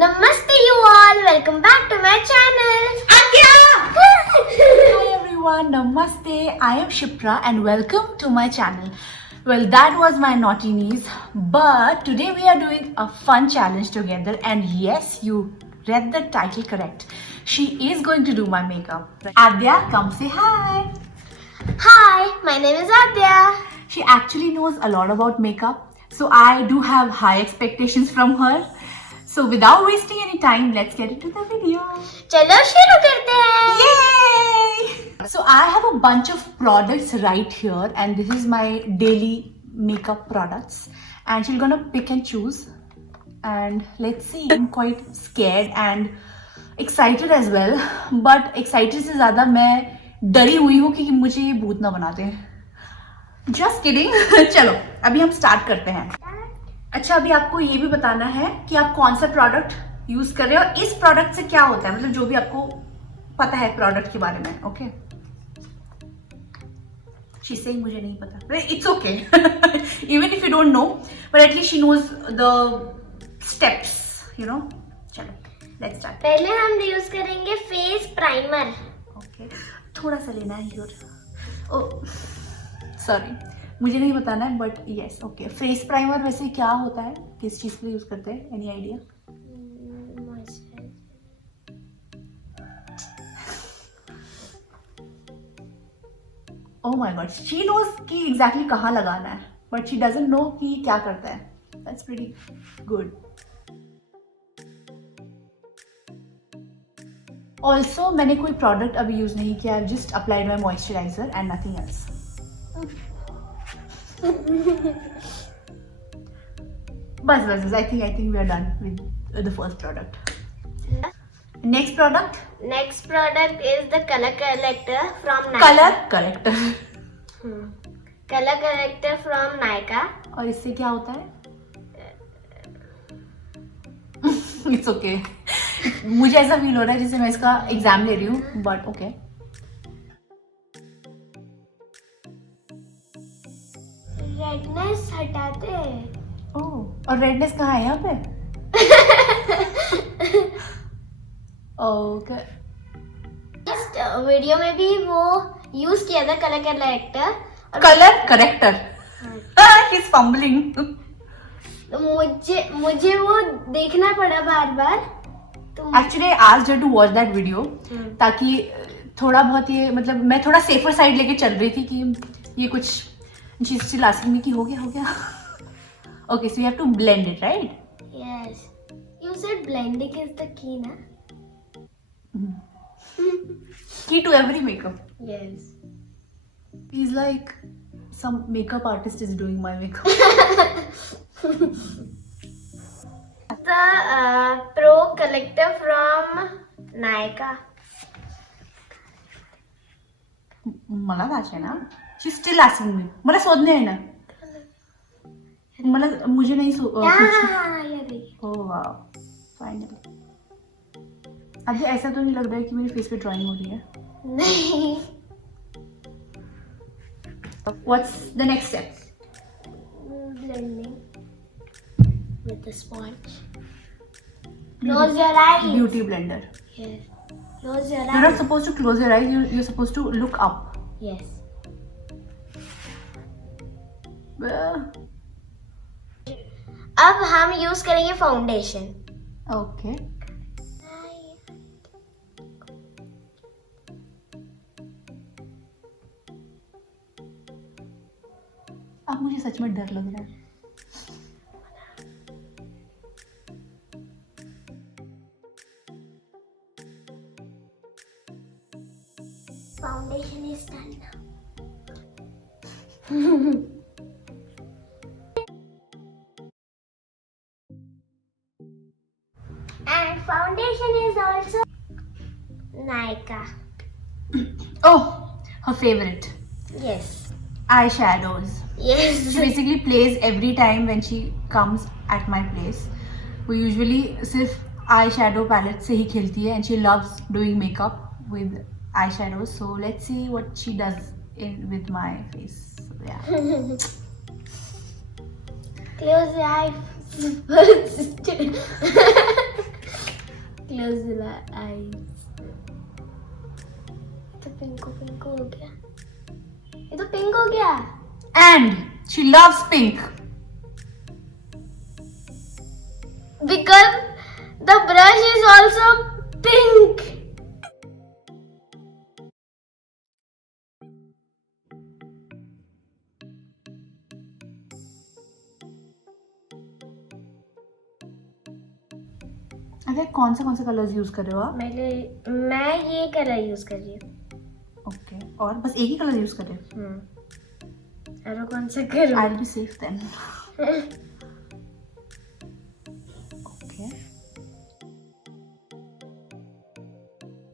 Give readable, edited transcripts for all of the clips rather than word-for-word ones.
Namaste you all, welcome back to my channel. Hi everyone, Namaste. I am Shipra and welcome to my channel. Well, that was my naughty niece, but today we are doing a fun challenge together, and yes, you read the title correct. She is going to do my makeup. Adya, come say hi. Hi, my name is Adya. She actually knows a lot about makeup, so I do have high expectations from her. So without wasting any time, let's get into the video. चलो शुरू करते हैं. Yay! So I have a bunch of products right here, and this is my daily makeup products, and she's gonna pick and choose, and let's see. I'm quite scared and excited as well, but excited से ज़्यादा मैं डरी हुई हूँ कि मुझे ये भूत ना बना दे. Just kidding. चलो अभी हम स्टार्ट करते हैं. अच्छा, अभी आपको ये भी बताना है कि आप कौन सा प्रोडक्ट यूज कर रहे हो और इस प्रोडक्ट से क्या होता है, मतलब जो भी आपको पता है प्रोडक्ट के बारे में. ओके, शी सेइंग मुझे नहीं पता. It's okay, even if you don't know, but at least she knows the steps, you know. चलो लेट्स स्टार्ट. पहले हम यूज करेंगे फेस प्राइमर. ओके, थोड़ा सा लेना है योर. ओ सॉरी, मुझे नहीं बताना है, but yes. Okay, face primer वैसे क्या होता है, किस चीज के लिए यूज करते हैं, any idea? Oh my god, she knows कि एग्जैक्टली कहाँ लगाना है, बट शी डजंट नो कि क्या करता है. That's pretty good. ऑल्सो मैंने कोई प्रोडक्ट अभी यूज नहीं किया. I just applied my moisturiser and nothing else. बस I think we are done with the first product. Next product is the color corrector from Nykaa. color corrector. Color corrector from Nykaa. और इससे क्या होता है? It's okay. मुझे ऐसा फील हो रहा है जैसे मैं इसका एग्जाम ले रही हूँ, बट ओके. रेडनेस हटाते हैं. ओह, और रेडनेस कहाँ है यहाँ पे? ओके. इस वीडियो में भी वो यूज किया था colour corrector. Colour corrector. He's fumbling. तो मुझे वो देखना पड़ा बार बार. Actually, I asked her to watch that video ताकि थोड़ा बहुत ये, मतलब मैं थोड़ा सेफर साइड लेके चल रही थी कि ये कुछ चीज स्टिल आस्किंग मी कि हो गया. Okay, so you have to blend it, right? Yes. You said blending is the key, na? Key to every makeup. Yes. He's like some makeup artist is doing my makeup. The Pro Collector from Nykaa. मला द्यायचे ना. She's still asking me. मला शोधने आहे ना. मला मुझे नहीं ये देखिए. ओह वाव, फाइनली. अब ऐसा तो नहीं लग रहा है कि मेरे फेस पे ड्राइंग हो रही है. नहीं. What's the next step? Blending with the sponge. Close your eyes. Beauty blender. Yes. Close your eyes. You're not supposed to close your eyes. You're supposed to look up. Yes. अब हम यूज करेंगे फाउंडेशन. ओके. अब मुझे सच में डर लग रहा है. Foundation is done now. And foundation is also Nykaa. Oh, her favorite. Yes. Eyeshadows. Yes. She basically plays every time when she comes at my place. वो usually सिर्फ eyeshadow palette से ही खेलती है, and she loves doing makeup with eyeshadows. So let's see what she does with my face. So, yeah. Close your eyes. Close the eyes. तो पिंक हो गया. ये तो पिंक हो गया. And she loves pink. Because the brush is also pink. अरे कौन से कलर्स यूज कर रहे हो आप? मैं ये कलर यूज कर रही हूँ. ओके, और बस एक ही कलर यूज कर रहे हो? और कौन सा करूँ? I'll be safe then. Okay.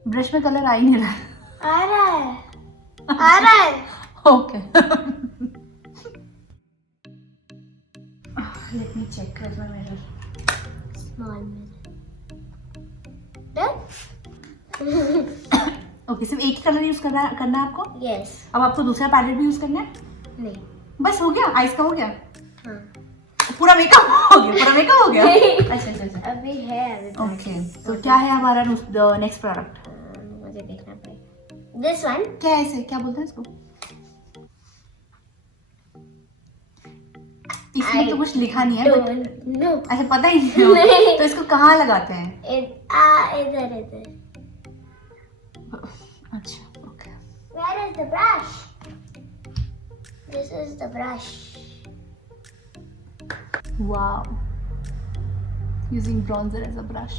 Brush में कलर आ ही नहीं रहा है. आ रहा है. Okay. Let me check with my mirror. Small mirror. Done? Okay, सिर्फ एक ही कलर यूज करना है आपको? Yes. अब आपको दूसरा पैलेट भी यूज करना है? नहीं. बस हो गया, आइस का हो गया? हाँ. पूरा मेकअप हो गया? अच्छा. अभी है. ओके, तो क्या है हमारा नेक्स्ट प्रोडक्ट? मुझे देखना पड़ेगा. This one. क्या है इसे, क्या बोलते हैं इसको? इसमें तो कुछ लिखा नहीं है. No. अच्छा, पता ही नहीं. तो इसको कहाँ लगाते हैं? इधर. अच्छा, okay. Where is the brush? This is the brush. Wow. Using bronzer as a blush.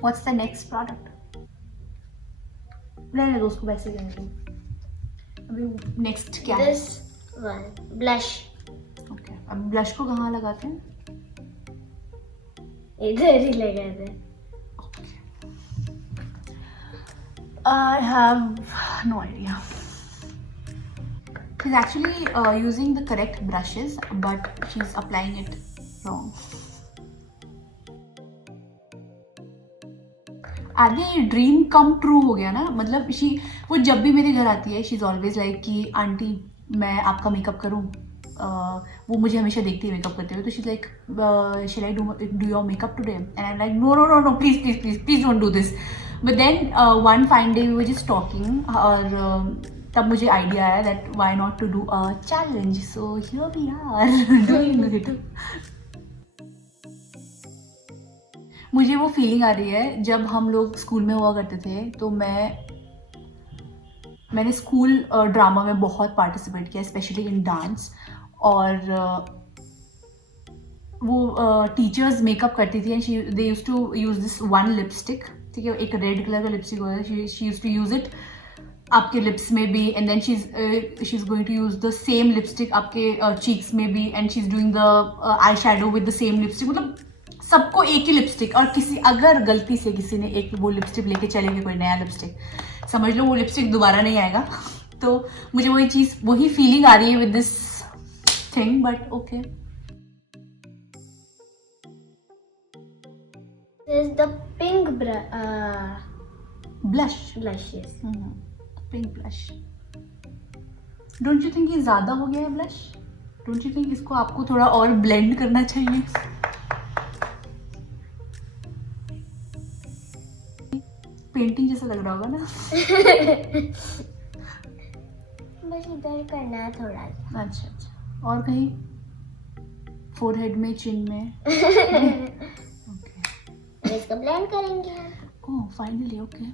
What's the next product? रहने दो उसको, वैसे रहने दो. अभी नेक्स्ट क्या है? This one. Blush. ओके, अब ब्लश को कहाँ लगाते हैं? इधर ही लगा दे. I have no idea. She's actually using the correct brushes, but she's applying it wrong. आगे ये ड्रीम कम ट्रू हो गया ना. मतलब वो जब भी मेरे घर आती है, शी इज ऑलवेज लाइक कि आंटी मैं आपका मेकअप करूँ. वो मुझे हमेशा देखती है मेकअप करते हुए, तो she like shall I do your makeup today, and I am like no please don't do this. But then one fine day we were just talking, और तब मुझे आइडिया आया that why not to do a challenge. So here we are doing it. मुझे वो फीलिंग आ रही है जब हम लोग स्कूल में हुआ करते थे. तो मैंने स्कूल ड्रामा में बहुत पार्टिसिपेट किया, स्पेशली इन डांस. और वो टीचर्स मेकअप करती थी, and they used to use this one lipstick. ठीक है, एक रेड कलर का लिपस्टिक होता है. She used to use it आपके लिप्स में भी, and then she is going to use the same lipstick आपके चीक्स में भी, and she is doing the eye shadow with the same lipstick. मतलब सबको एक ही लिपस्टिक. और अगर गलती से किसी ने एक वो लिपस्टिक लेके चले गए, कोई नया लिपस्टिक, समझ लो वो लिपस्टिक दोबारा नहीं आएगा. तो मुझे वही फीलिंग आ रही है with this thing, but okay. This is the pink blush. yes. Pink blush. Don't you think ये ज्यादा हो गया है ब्लश? डोंट यू थिंक इसको आपको थोड़ा और ब्लेंड करना चाहिए? पेंटिंग जैसा लग रहा होगा ना. बस इधर करना है थोड़ा. अच्छा, और कहीं फोरहेड में, चिन में? ओके, इसको ब्लेंड करेंगे. ओह फाइनली. Okay,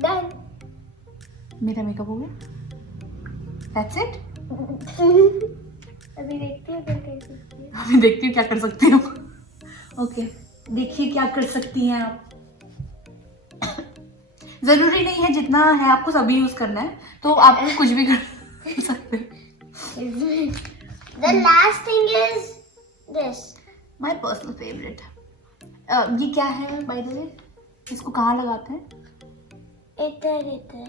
done. मेरा मेकअप हो गया. That's it. अभी देखती हूँ क्या कर सकती है. अभी देखती हूँ क्या कर सकती हूँ. ओके, देखिए क्या कर सकती हैं आप. जरूरी नहीं है जितना है आपको सभी यूज करना है, तो आप कुछ भी कर सकते हैं. The last thing is this. My personal favourite. ये क्या है बाय द वे? इसको कहाँ लगाते हैं? इधर.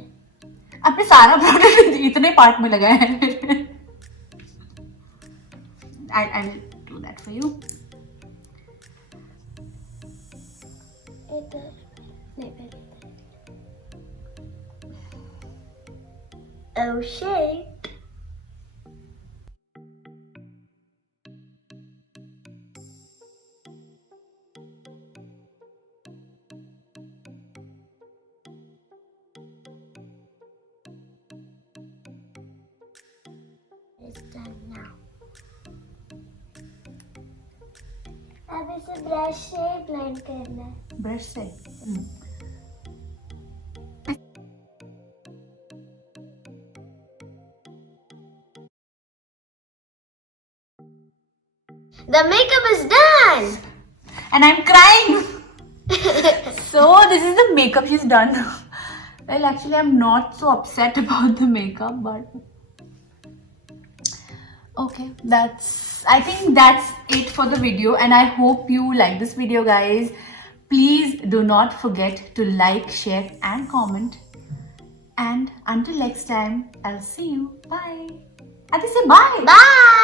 आपने सारा प्रोडक्ट इतने पार्ट में लगाया है. I will do that for you. इधर नहीं, पहले Oh shit. It's done now. अब इसे ब्रश से ब्लेंड करना है. ब्रश से. The makeup is done. And I'm crying. So this is the makeup she's done. Well, actually, I'm not so upset about the makeup, but okay, I think that's it for the video, and I hope you like this video, guys. Please do not forget to like, share and comment. And until next time, I'll see you. Bye. Adi, say bye. Bye.